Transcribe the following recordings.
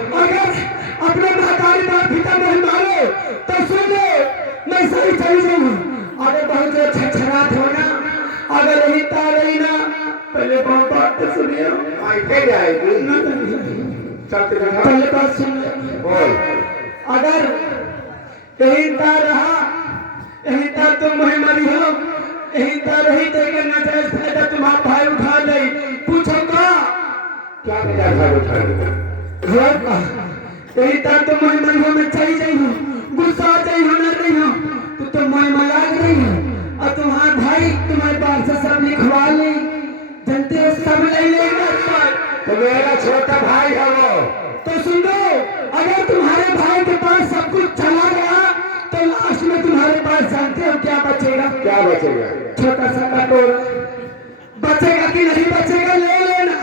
अपने महतारी बात भीतर नहीं मारो तो सुनो मैं सही चली जाऊँ। अगर बहुत जो छछरात हो ना अगर यही तारे ना पहले बहुत बात तो सुनिए आइए जाएगी चलते पहले बात सुन बोल अगर यही तार रहा यही तार तुम मुझे मरी हो यही तार रही देकर ना जाए फायदा तुम्हारा भाई उठा ले पूछो क्या मेरा घर उठा यही तार तुम मुझे मरी हो मैं चली जाई हूँ गुस्सा आ जाई हो ना रही हो तो मैं मजाक रही हूँ और तुम्हारा भाई तुम्हारे पास से सब लिखवा ले जनते हो सब ले लेगा तो मेरा छोटा भाई है वो तो सुनो अगर तुम्हारे भाई के पास सब कुछ चला गया तो लास्ट में तुम्हारे पास जानते हो क्या बचेगा क्या बचेगा छोटा सा कटोरा बचेगा कि नहीं बचेगा ले लेना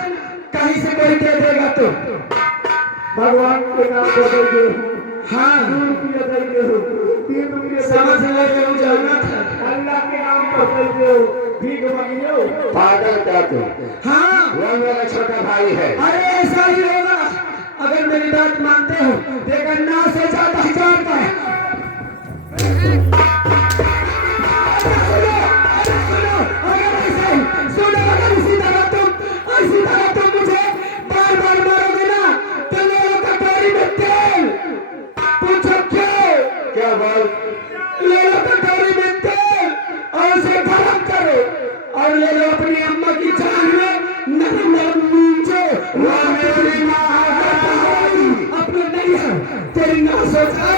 कहीं से कोई दे देगा तो भगवान के नाम पर दे हाँ समझ लगे जाना था अल्लाह के नाम पर दे भीख मांगियो पागल क्या तू हाँ वो मेरा छोटा भाई है अरे ऐसा ही होगा अगर मेरी बात मानते हो देखा ना से ज्यादा हजार का है अगर इसी तरह तुम मुझे बार बार मारोगे ना तो ले लो कटोरी में तेल पूछो क्यों क्या बोल ले लो कटोरी में तेल और उसे गरम करो और ले लो अपनी अम्मा की जान में नरम नरम नीचे वो मेरी माँ अपने नहीं है तेरी ना सोचा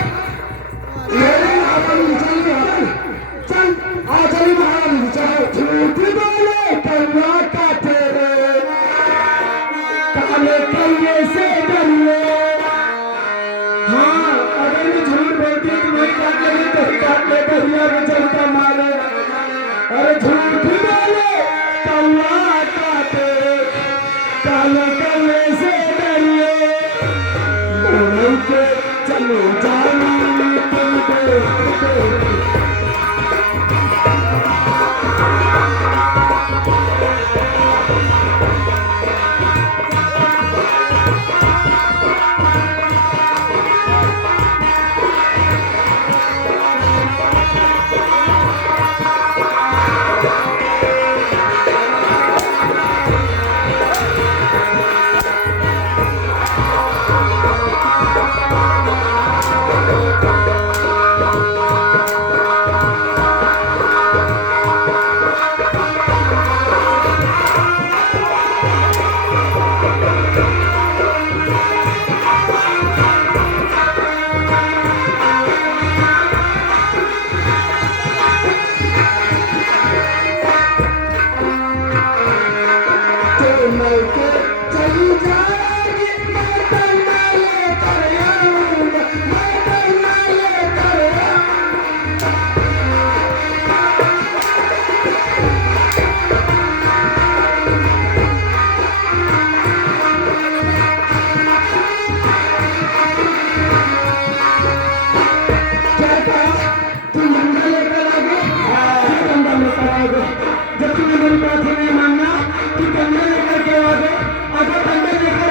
मेरे अपन चल आ चली महारानी चलो झूठ बोले कौवा का तेरे काले कौवे से डरिए हाँ अगर मैं झूठ बोलती तो मैं क्या करी तो काले कौवा में चलता मारे अरे झूठ बोले कौवा का तेरे काले कौवे से डरिए के चलो जानी जब तुम्हें मेरी बात नहीं मानना कि कंधा लेकर के आ गए अगर कंधा लेकर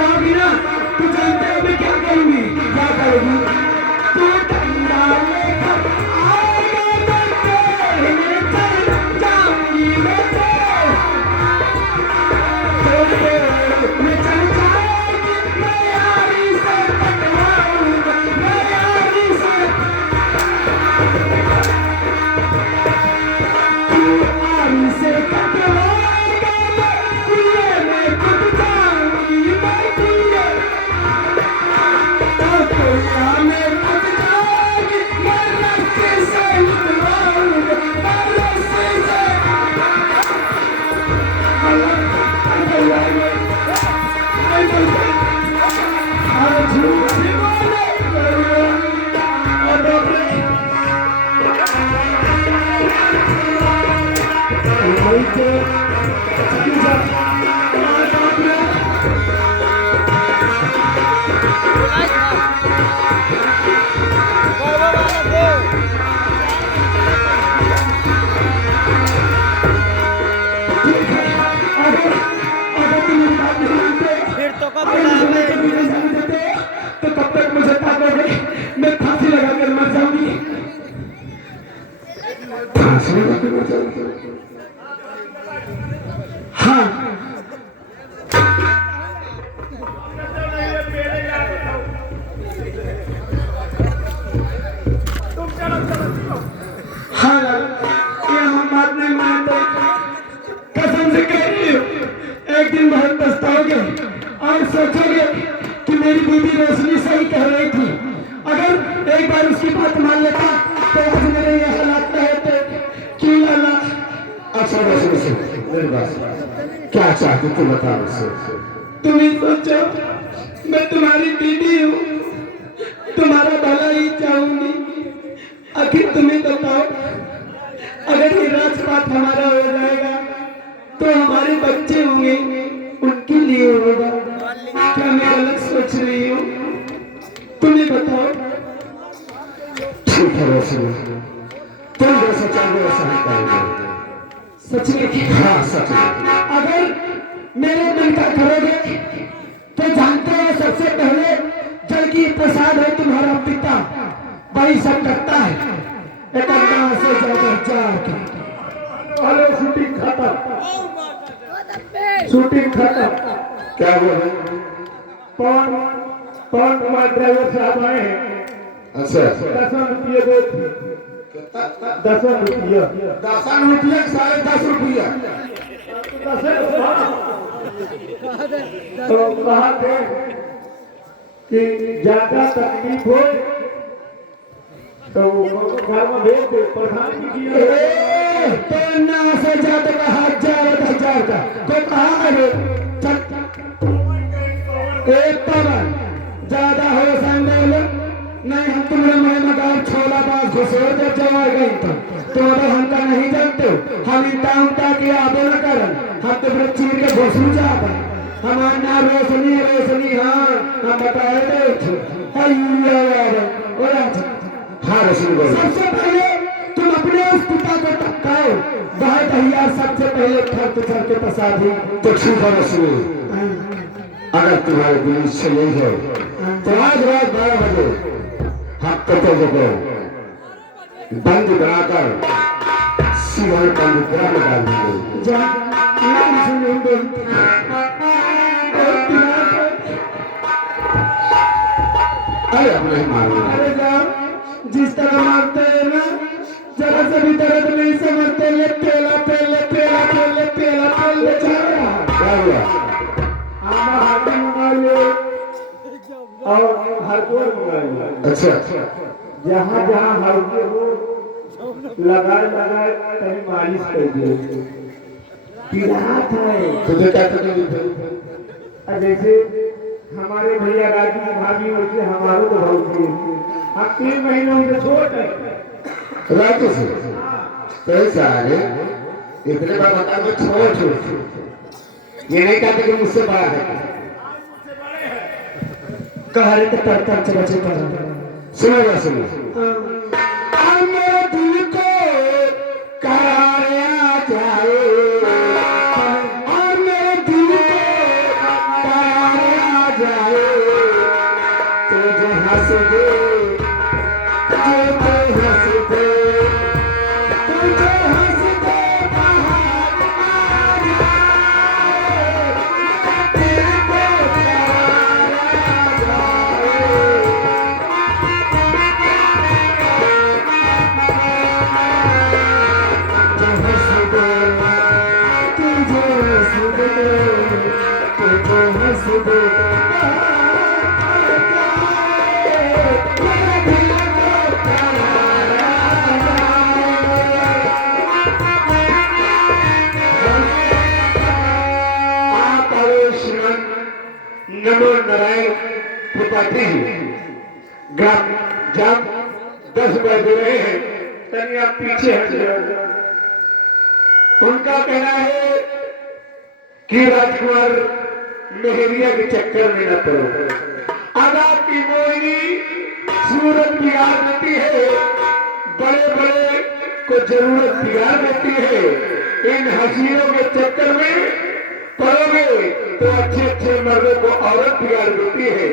हाँ हाँ ये हम बात नहीं मानते, कसम से कह रही हूँ, एक दिन बहुत पछताओगे और सोचोगे कि मेरी बीवी रोशनी सही कह रही थी। अगर एक बार उसकी बात मान लेता तो आज मेरे ये हालात न होते। क्यों लाला? अच्छा वैसे मेरी बात क्या चाहती तू बता मुझसे। तुम ही सोचो, मैं तुम्हारी बीवी हूँ, तुम्हारा भला ही चाहूंगी। आखिर तुम्हें बताओ, अगर ये राजपाट हमारा हो जाएगा तो हमारे बच्चे होंगे, उनके लिए होगा। क्या मैं गलत सोच रही हूँ? तुम्हें बताओ। ठीक है रोशनी, तुम जैसा चाहोगे वैसा ही करेंगे। सच में? हाँ सच में। अगर मेरे मन का करोगे तो जानते हो, सबसे पहले जल की प्रसाद है तुम्हारा पिता, वही सब करता है। एक अंदाज से जाकर हेलो शूटिंग खत्म, शूटिंग खत्म। क्या बोले? पवन कुमार ड्राइवर साहब आए हैं। अच्छा 10 रुपये दे थे। 10 रुपया 10.5 रुपया। तो कहा थे कि ज्यादा तकलीफ हो तो घर में भेज दे। प्रधान जी की तो ना से ज्यादा का 1000 का को कहा अरे एक पवन ज्यादा हो संदेल नहीं। हम तुम्हारे मुंह में गाँव छोला बास घुसोर जब जवार गई तो अगर हमका नहीं जानते हो, हम इंता उनता के आदो न करन, हम तो फिर चीर के घुसू जाता। हमारा नाम रोशनी रोशनी। हाँ हम बताए थे। हाँ रोशनी बोलो। सबसे पहले तुम अपने उस पिता को टपकाओ, बहुत तैयार सबसे पहले खर्च करके प्रसादी। तो ठीक है रोशनी, अगर तुम्हारे दिल से यही है तो आज रात 12 बजे हम कतो को बंद बनाकर शिवहर पंडितरा में डाल देंगे। अरे अब नहीं मारूंगा। अरे जाओ, जिस तरह मारते हैं ना, जरा से भी दर्द नहीं समझते। ये पेला पेले पेला पेले पेला पेले चल रहा है। क्या हुआ? आमा हाथी मंगाइए और हरदोर मंगाइए। अच्छा जहाँ जहाँ हल्के हो लगाए कहीं मालिश कर दिए। पिरात है। तुझे क्या तकलीफ है? जैसे हमारे भैया राजू की भाभी वैसे हमारे तो भाई हम 3 महीनों से छोट है। राजू से कैसा है? इतने बार बता दो छोट ये नहीं कहते कि मुझसे बड़ा है। कह रहे थे पढ़ता बचे पढ़ा। सुनो सुनो मेरे दिल को कराया जाए, और मेरे दिल को कराया जाए। तुझे हंस दे तुझे हंस दे, तुझे हंस दे बाहर आ जाए, दिल को कराया जाए। नमो नारायण त्रिपाठी ग्राम जब 10 बज रहे हैं तभी आप पीछे हट जाओ। उनका कहना है कि राजकुमार मेहरिया के चक्कर में न पड़ो। अब आपकी मोहिनी सूरत बिगाड़ देती है, बड़े बड़े को जरूरत बिगाड़ देती है। इन हसीनों के चक्कर में पड़ोगे तो अच्छे अच्छे मर्दों को औरत बिगाड़ देती है।